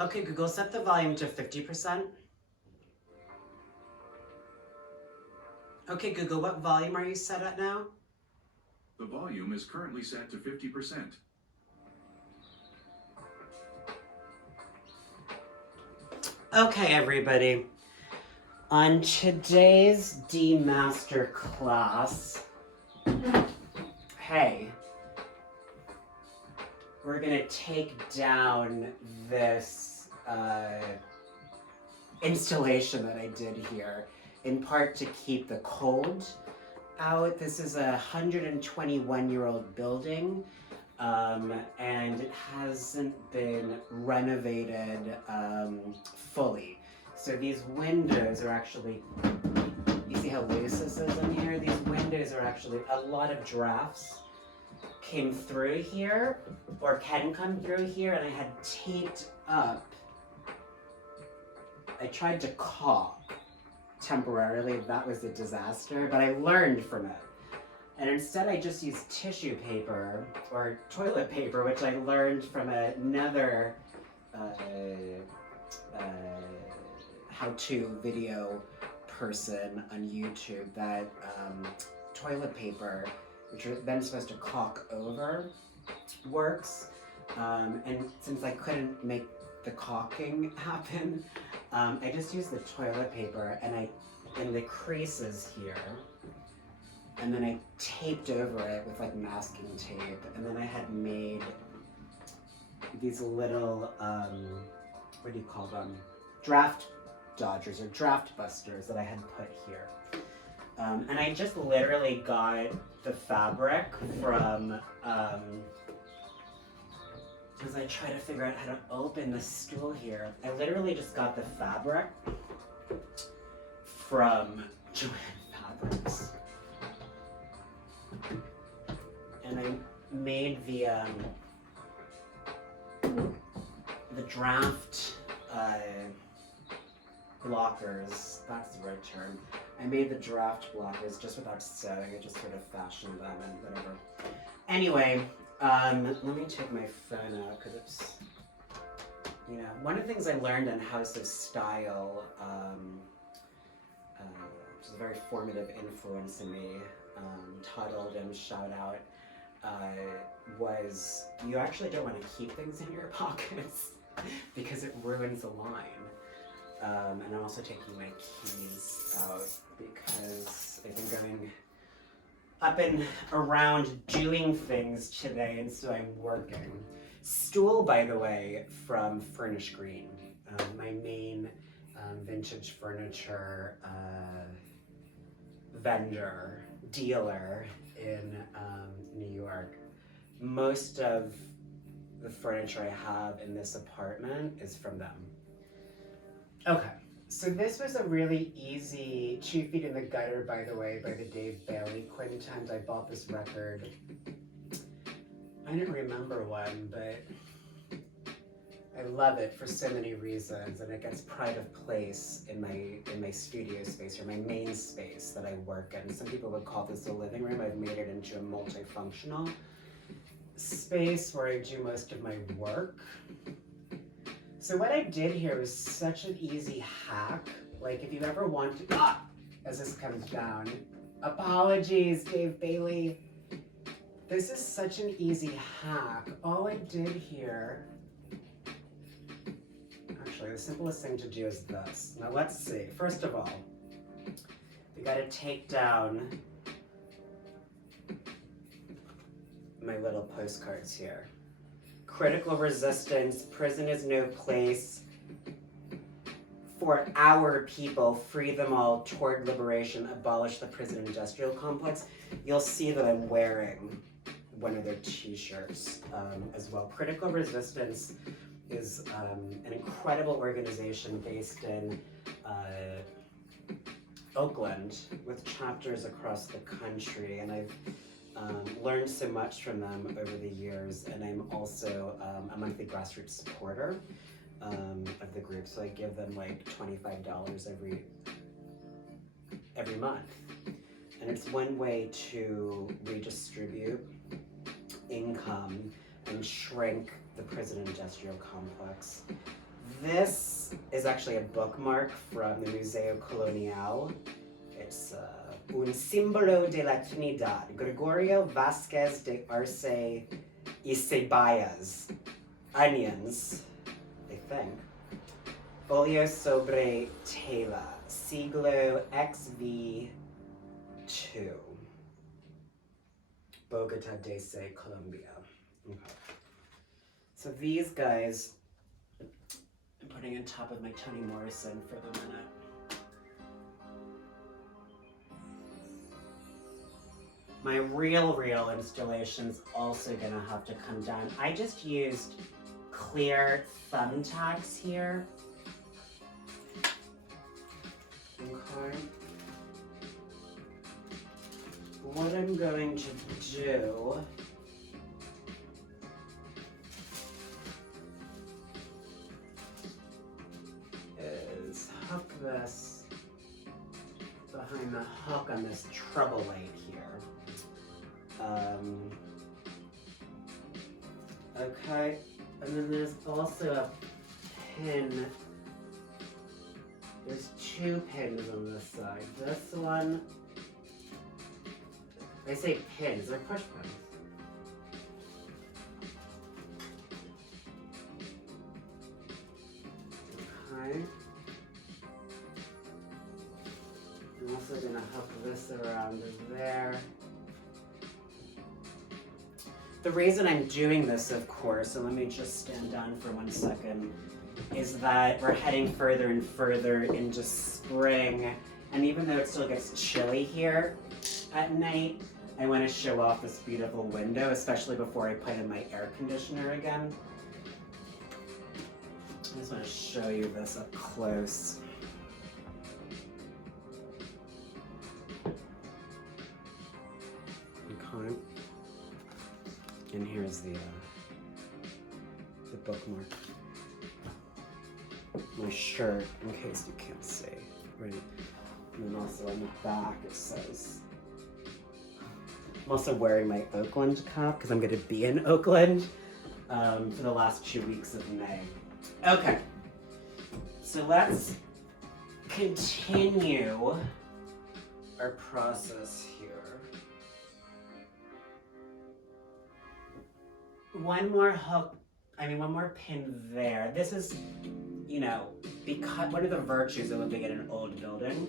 Okay, Google, set the volume to 50%. Okay, Google, what volume are you set at now? The volume is currently set to 50%. Okay, everybody. On today's D Master class, hey, we're gonna take down this installation that I did here, in part to keep the cold out. This is a 121-year-old building, and it hasn't been renovated fully. So these windows are actually, you see how loose this is in here? These windows are actually, a lot of drafts came through here, or can come through here, and I had taped up. I tried to caulk temporarily, that was a disaster, but I learned from it. And instead I just used tissue paper, or toilet paper, which I learned from another how-to video person on YouTube, that toilet paper, which you're then supposed to caulk over, works. And since I couldn't make the caulking happen, I just used the toilet paper and in the creases here, and then I taped over it with like masking tape, and then I had made these little, what do you call them? Draft dodgers or draft busters that I had put here. And I just literally got the fabric from, as I try to figure out how to open the stool here, I literally just got the fabric from Joanne Fabrics. And I made the draft blockers, that's the right term. I made the draft blockers just without sewing, I just sort of fashioned them and whatever. Anyway, let me take my phone out, because it's, you know, one of the things I learned in House of Style, which is a very formative influence in me, Todd Oldham, shout out, was you actually don't want to keep things in your pockets because it ruins the line. And I'm also taking my keys out because I've been going up and around doing things today, and so I'm working. Stool, by the way, from Furnish Green, my main vintage furniture vendor, dealer in New York. Most of the furniture I have in this apartment is from them. Okay, so this was a really easy 2 Feet in the Gutter, by the way, by the Dave Bailey Quintet. I bought this record. I didn't remember one, but I love it for so many reasons, and it gets pride of place in my studio space, or my main space that I work in. Some people would call this a living room. I've made it into a multifunctional space where I do most of my work. So what I did here was such an easy hack. Like if you ever want to, as this comes down, apologies, Dave Bailey. This is such an easy hack. All I did here, actually the simplest thing to do is this. Now let's see, first of all, we gotta take down my little postcards here. Critical resistance, prison is no place. For our people, free them all toward liberation, abolish the prison industrial complex. You'll see that I'm wearing one of their t-shirts as well. Critical Resistance is an incredible organization based in Oakland with chapters across the country, and I've learned so much from them over the years, and I'm also a monthly grassroots supporter of the group, so I give them like $25 every month. And it's one way to redistribute income and shrink the prison industrial complex. This is actually a bookmark from the Museo Colonial. It's Un símbolo de la Trinidad, Gregorio Vasquez de Arce y Ceballos. Onions, I think. Folio sobre tela, siglo XV2. Bogota DC, Colombia. Okay. So these guys, I'm putting on top of my Toni Morrison for the minute. My real installation's also gonna have to come down. I just used clear thumbtacks here. Okay. What I'm going to do is hook this behind the hook on this treble light here. Okay, and then there's also a pin. There's two pins on this side. This one, I say pins, they're push pins. Okay. I'm also gonna hook this around there. The reason I'm doing this, of course, and let me just stand down for 1 second, is that we're heading further and further into spring, and even though it still gets chilly here at night, I want to show off this beautiful window, especially before I put in my air conditioner again. I just want to show you this up close. Okay. And here's the bookmark. My shirt, in case you can't see, right? And then also on the back it says, I'm also wearing my Oakland cap because I'm going to be in Oakland for the last 2 weeks of May. Okay, so let's continue our process here. One more pin there. This is, you know, because one of the virtues of living in an old building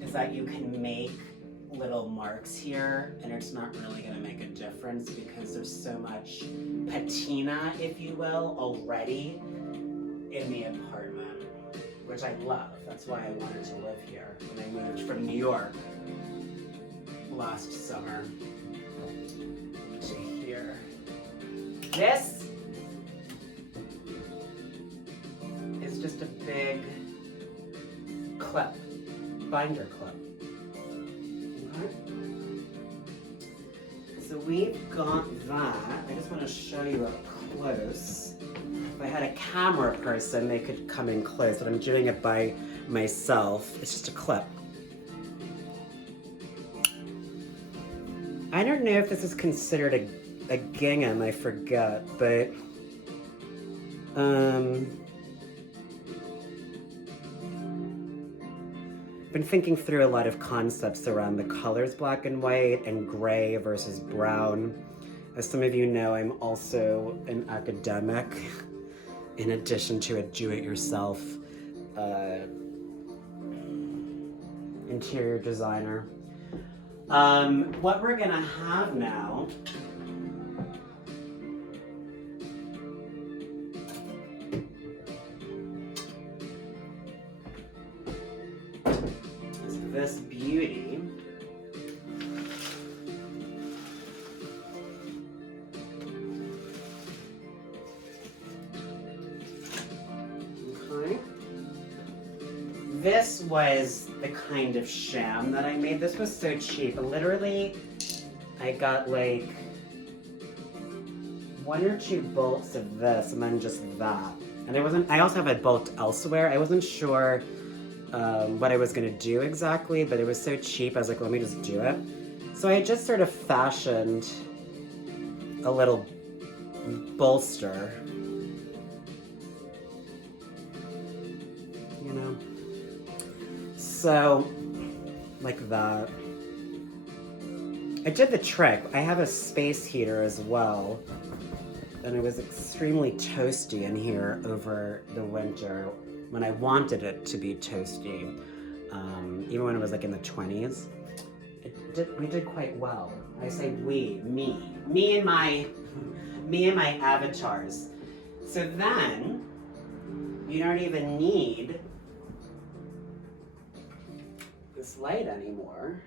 is that you can make little marks here and it's not really going to make a difference because there's so much patina, if you will, already in the apartment, which I love. That's why I wanted to live here when I moved from New York last summer to here. This is just a big clip, binder clip. Okay. So we've got that. I just want to show you up close. If I had a camera person, they could come in close, but I'm doing it by myself. It's just a clip. I don't know if this is considered a gingham, I forget, but been thinking through a lot of concepts around the colors black and white and gray versus brown. As some of you know, I'm also an academic in addition to a do-it-yourself interior designer. What we're gonna have now is this beauty. Okay. This was the kind of sham that I made. This was so cheap. Literally, I got like 1 or 2 bolts of this and then just that. And I also have a bolt elsewhere. I wasn't sure what I was gonna do exactly, but it was so cheap, I was like, let me just do it. So I just sort of fashioned a little bolster you know? So, like that. I did the trick. I have a space heater as well. And it was extremely toasty in here over the winter when I wanted it to be toasty. Even when it was like in the 20s. We did quite well. I say we, me and my avatars. So then, you don't even need this light anymore.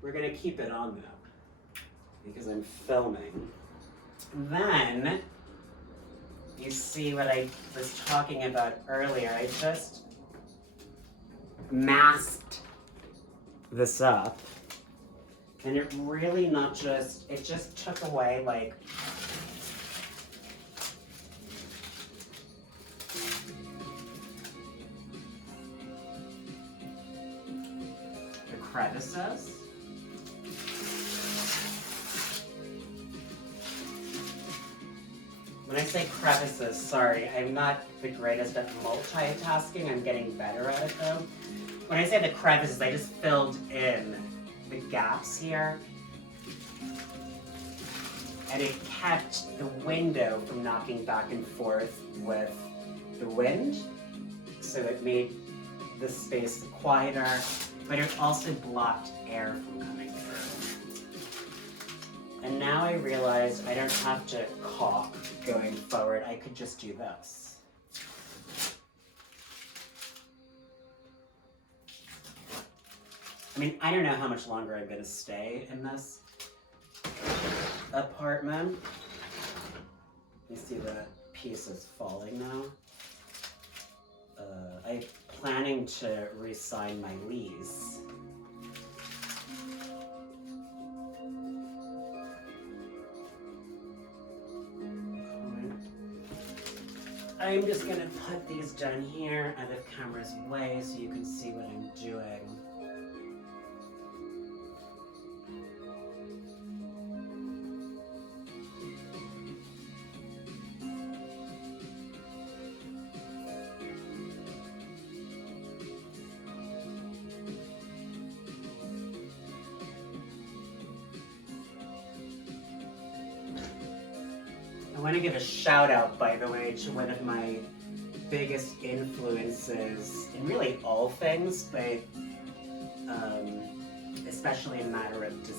We're gonna keep it on though, because I'm filming. Then, you see what I was talking about earlier. I just masked this up. And it really not just, it just took away like the crevices. When I say crevices, sorry, I'm not the greatest at multitasking. I'm getting better at it though. When I say the crevices, I just filled in the gaps here. And it kept the window from knocking back and forth with the wind. So it made the space quieter, but it also blocked air from coming through. And now I realize I don't have to caulk going forward. I could just do this. I mean, I don't know how much longer I'm gonna stay in this apartment. You see the pieces falling now. I'm planning to re-sign my lease. I'm just gonna put these down here out of camera's way so you can see what I'm doing. I want to give a shout out, by the way, to one of my biggest influences in really all things, but especially in matter of design.